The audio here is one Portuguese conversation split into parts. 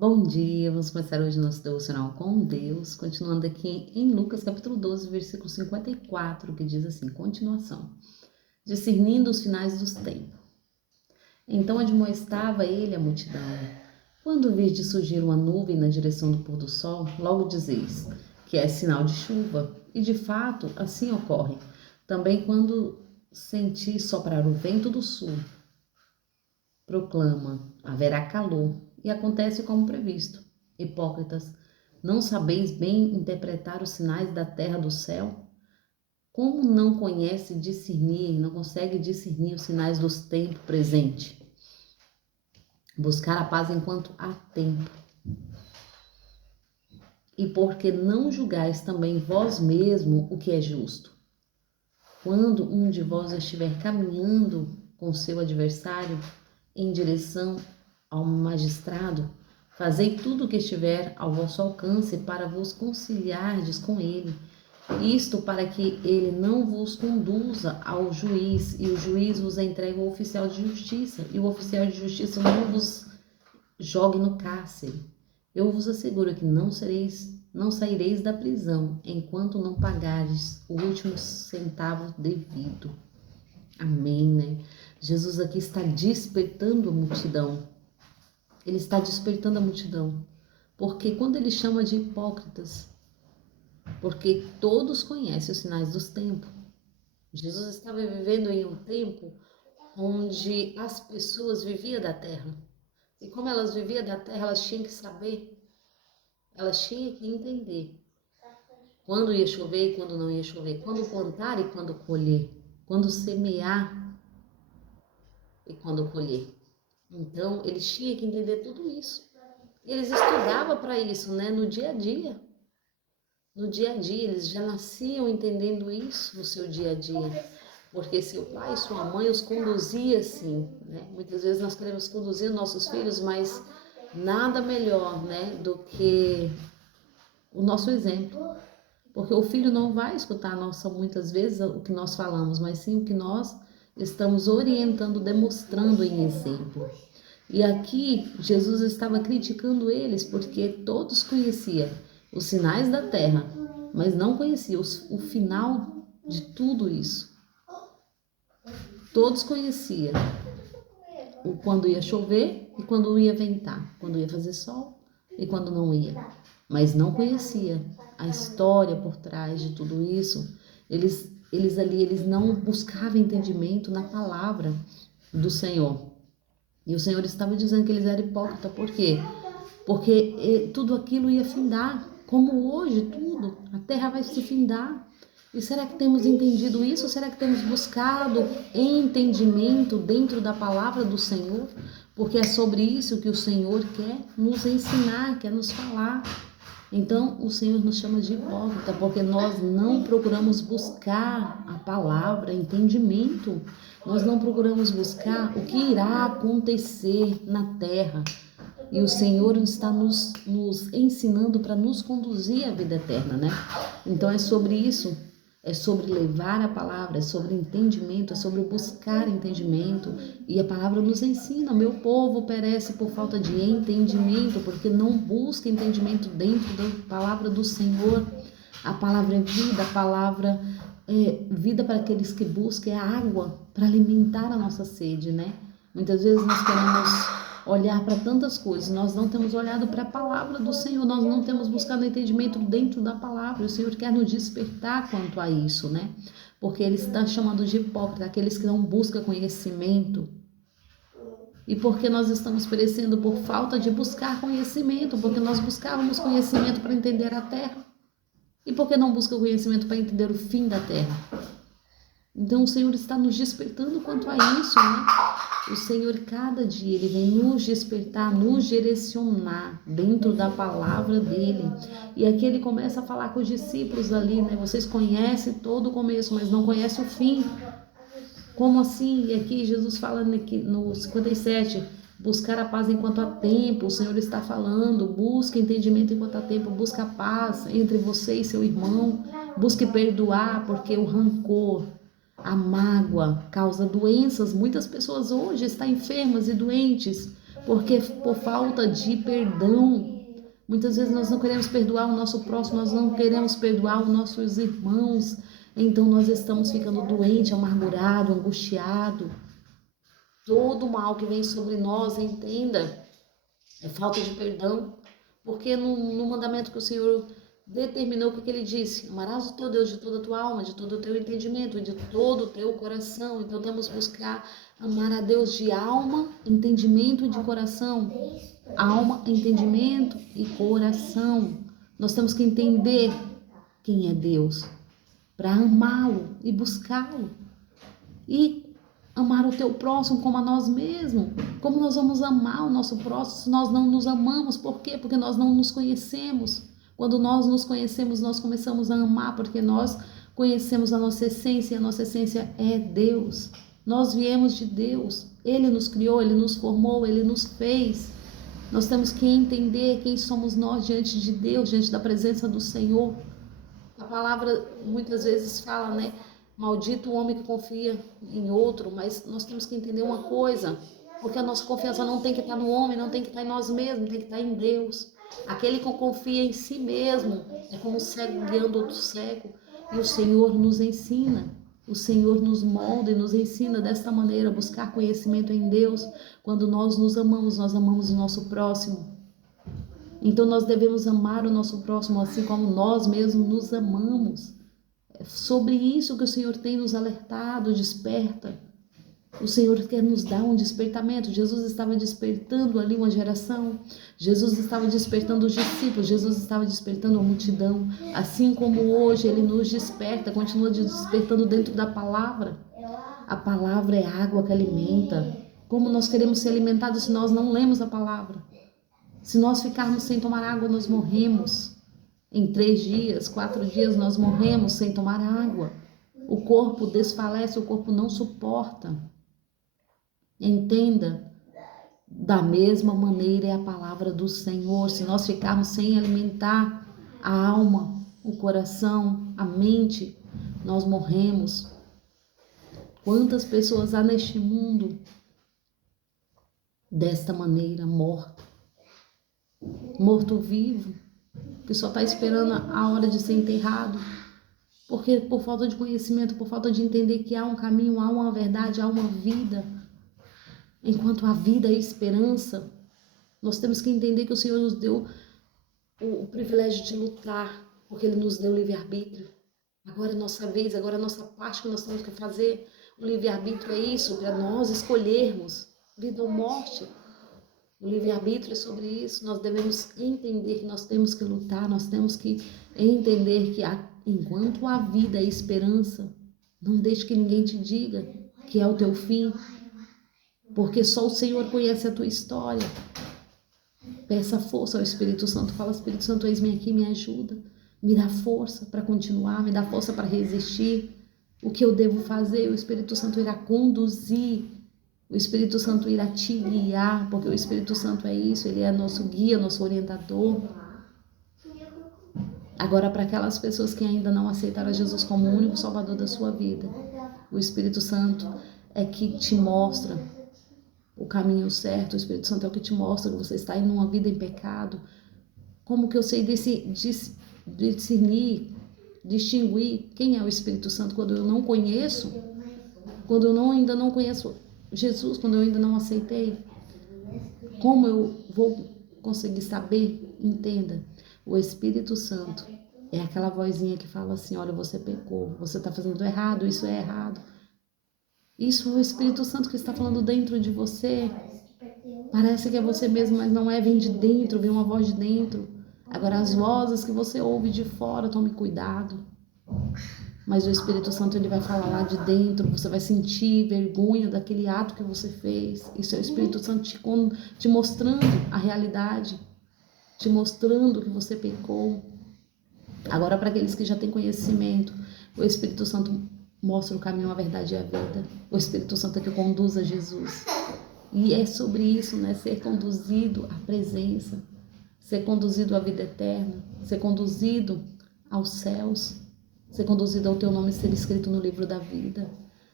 Bom dia, vamos começar hoje nosso devocional com Deus, continuando aqui em Lucas capítulo 12, versículo 54, que diz assim, continuação, discernindo os finais dos tempos. Então admoestava ele a multidão. Quando virdes surgir uma nuvem na direção do pôr do sol, logo dizeis que é sinal de chuva, e de fato assim ocorre. Também quando sentis soprar o vento do sul, proclama, haverá calor, e acontece como previsto. Hipócritas, não sabeis bem interpretar os sinais da terra do céu? Como não conhece discernir, não consegue discernir os sinais dos tempos presentes? Buscar a paz enquanto há tempo. E porque não julgais também vós mesmo o que é justo? Quando um de vós estiver caminhando com seu adversário em direção ao magistrado, fazei tudo o que estiver ao vosso alcance para vos conciliardes com ele. Isto para que ele não vos conduza ao juiz, e o juiz vos entregue ao oficial de justiça, e o oficial de justiça não vos jogue no cárcere. Eu vos asseguro que não saireis da prisão enquanto não pagares o último centavo devido. Amém, né? Jesus aqui está despertando a multidão. Ele está despertando a multidão. Porque quando ele chama de hipócritas, porque todos conhecem os sinais dos tempos. Jesus estava vivendo em um tempo onde as pessoas viviam da terra. E como elas viviam da terra, elas tinham que saber, elas tinham que entender quando ia chover e quando não ia chover, quando plantar e quando colher, quando semear e quando colher. Então, eles tinham que entender tudo isso. Eles estudavam para isso, né? No dia a dia. No dia a dia, eles já nasciam entendendo isso no seu dia a dia. Porque seu pai e sua mãe os conduzia assim, né? Muitas vezes nós queremos conduzir nossos filhos, mas nada melhor, né, do que o nosso exemplo. Porque o filho não vai escutar muitas vezes o que nós falamos, mas sim o que nós estamos orientando, demonstrando em exemplo. E aqui Jesus estava criticando eles porque todos conheciam os sinais da terra, mas não conheciam o final de tudo isso. Todos conheciam o quando ia chover e quando ia ventar, quando ia fazer sol e quando não ia, mas não conhecia a história por trás de tudo isso. Eles não buscavam entendimento na palavra do Senhor. E o Senhor estava dizendo que eles eram hipócritas. Por quê? Porque tudo aquilo ia findar, como hoje tudo, a terra vai se findar. E será que temos entendido isso? Ou será que temos buscado entendimento dentro da palavra do Senhor? Porque é sobre isso que o Senhor quer nos ensinar, quer nos falar. Então, o Senhor nos chama de hipócrita, porque nós não procuramos buscar a palavra, entendimento. Nós não procuramos buscar o que irá acontecer na terra. E o Senhor está nos ensinando para nos conduzir à vida eterna, né? Então, é sobre isso. É sobre levar a palavra, é sobre entendimento, é sobre buscar entendimento. E a palavra nos ensina, meu povo perece por falta de entendimento, porque não busca entendimento dentro da palavra do Senhor. A palavra é vida, a palavra é vida para aqueles que buscam, é água para alimentar a nossa sede, né? Muitas vezes nós queremos olhar para tantas coisas, nós não temos olhado para a palavra do Senhor, nós não temos buscado entendimento dentro da palavra. O Senhor quer nos despertar quanto a isso, né? Porque Ele está chamando de hipócrita aqueles que não buscam conhecimento. E porque nós estamos perecendo por falta de buscar conhecimento, porque nós buscávamos conhecimento para entender a terra. E porque não busca conhecimento para entender o fim da terra. Então o Senhor está nos despertando quanto a isso, né? O Senhor, cada dia, Ele vem nos despertar, nos direcionar dentro da palavra dEle. E aqui Ele começa a falar com os discípulos ali, né? Vocês conhecem todo o começo, mas não conhecem o fim. Como assim? E aqui Jesus fala no 57, buscar a paz enquanto há tempo. O Senhor está falando, busque entendimento enquanto há tempo, busca a paz entre você e seu irmão. Busque perdoar, porque o rancor, a mágoa causa doenças. Muitas pessoas hoje estão enfermas e doentes Porque por falta de perdão, muitas vezes nós não queremos perdoar o nosso próximo, nós não queremos perdoar os nossos irmãos. Então nós estamos ficando doente, amargurado, angustiado. Todo o mal que vem sobre nós, entenda, é falta de perdão. Porque no mandamento que o Senhor determinou, o que ele disse? Amarás o teu Deus de toda a tua alma, de todo o teu entendimento, de todo o teu coração. Então temos que buscar amar a Deus de alma, entendimento e de coração. Alma, entendimento e coração. Nós temos que entender quem é Deus para amá-lo e buscá-lo. E amar o teu próximo como a nós mesmos. Como nós vamos amar o nosso próximo se nós não nos amamos? Por quê? Porque nós não nos conhecemos. Quando nós nos conhecemos, nós começamos a amar, porque nós conhecemos a nossa essência, e a nossa essência é Deus. Nós viemos de Deus. Ele nos criou, Ele nos formou, Ele nos fez. Nós temos que entender quem somos nós diante de Deus, diante da presença do Senhor. A palavra muitas vezes fala, né? Maldito o homem que confia em outro, mas nós temos que entender uma coisa, porque a nossa confiança não tem que estar no homem, não tem que estar em nós mesmos, tem que estar em Deus. Aquele que confia em si mesmo é como um cego guiando outro cego, e o Senhor nos ensina, o Senhor nos molda e nos ensina desta maneira, a buscar conhecimento em Deus. Quando nós nos amamos, nós amamos o nosso próximo. Então nós devemos amar o nosso próximo assim como nós mesmos nos amamos. É sobre isso que o Senhor tem nos alertado, desperta. O Senhor quer nos dar um despertamento. Jesus estava despertando ali uma geração. Jesus estava despertando os discípulos. Jesus estava despertando a multidão. Assim como hoje Ele nos desperta, continua despertando dentro da palavra. A palavra é água que alimenta. Como nós queremos ser alimentados se nós não lemos a palavra? Se nós ficarmos sem tomar água, nós morremos. Em 3 dias, 4 dias, nós morremos sem tomar água. O corpo desfalece, o corpo não suporta. Entenda, da mesma maneira é a palavra do Senhor. Se nós ficarmos sem alimentar a alma, o coração, a mente, nós morremos. Quantas pessoas há neste mundo desta maneira, morto-vivo, que só está esperando a hora de ser enterrado, porque por falta de conhecimento, por falta de entender que há um caminho, há uma verdade, há uma vida. Enquanto a vida é esperança, nós temos que entender que o Senhor nos deu o privilégio de lutar, porque Ele nos deu o livre-arbítrio. Agora é nossa vez, agora é nossa parte que nós temos que fazer. O livre-arbítrio é isso, para nós escolhermos vida ou morte. O livre-arbítrio é sobre isso. Nós devemos entender que nós temos que lutar, nós temos que entender que enquanto há vida e esperança, não deixe que ninguém te diga que é o teu fim, porque só o Senhor conhece a tua história. Peça força ao Espírito Santo, fala: Espírito Santo, eis-me aqui, me ajuda, me dá força para continuar, me dá força para resistir. O que eu devo fazer? O Espírito Santo irá conduzir. O Espírito Santo irá te guiar, porque o Espírito Santo é isso, ele é nosso guia, nosso orientador. Agora, para aquelas pessoas que ainda não aceitaram Jesus como o único Salvador da sua vida, o Espírito Santo é que te mostra o caminho certo, o Espírito Santo é o que te mostra que você está em uma vida em pecado. Como que eu sei distinguir quem é o Espírito Santo quando eu não conheço, quando eu ainda não conheço Jesus, quando eu ainda não aceitei? Como eu vou conseguir saber? Entenda, o Espírito Santo é aquela vozinha que fala assim: olha, você pecou, você está fazendo errado, isso é errado. Isso é o Espírito Santo que está falando dentro de você. Parece que é você mesmo, mas não é, vem de dentro, vem uma voz de dentro. Agora, as vozes que você ouve de fora, tome cuidado. Mas o Espírito Santo, ele vai falar lá de dentro, você vai sentir vergonha daquele ato que você fez. Isso é o Espírito Santo te mostrando a realidade, te mostrando que você pecou. Agora, para aqueles que já têm conhecimento, o Espírito Santo mostra o caminho, a verdade e a vida. O Espírito Santo é que conduz a Jesus. E é sobre isso, né? Ser conduzido à presença, ser conduzido à vida eterna, ser conduzido aos céus, ser conduzido ao teu nome ser escrito no livro da vida.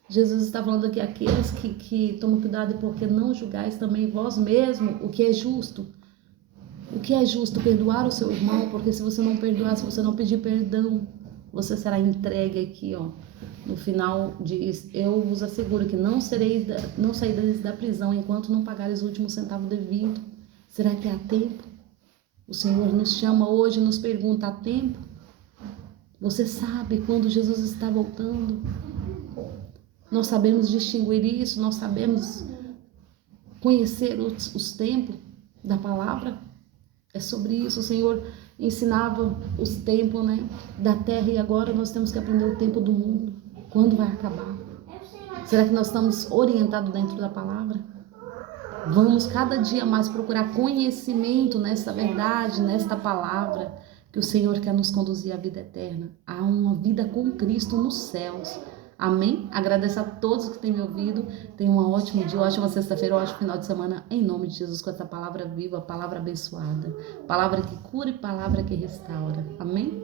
Jesus está falando aqui, aqueles que tomam cuidado, porque não julgais também vós mesmo o que é justo. O que é justo? Perdoar o seu irmão, porque se você não perdoar, se você não pedir perdão, você será entregue aqui, ó. No final diz, eu vos asseguro que não saireis da prisão enquanto não pagareis o último centavo devido. Será que há tempo? O Senhor nos chama hoje e nos pergunta, há tempo? Você sabe quando Jesus está voltando? Nós sabemos distinguir isso, nós sabemos conhecer os tempos da palavra. É sobre isso, o Senhor ensinava os tempos, né, da terra, e agora nós temos que aprender o tempo do mundo. Quando vai acabar? Será que nós estamos orientados dentro da palavra? Vamos cada dia mais procurar conhecimento nessa verdade, nesta palavra, que o Senhor quer nos conduzir à vida eterna, a uma vida com Cristo nos céus. Amém? Agradeço a todos que têm me ouvido. Tenham um ótimo dia, ótima sexta-feira, um ótimo final de semana, em nome de Jesus, com essa palavra viva, palavra abençoada, palavra que cura e palavra que restaura. Amém?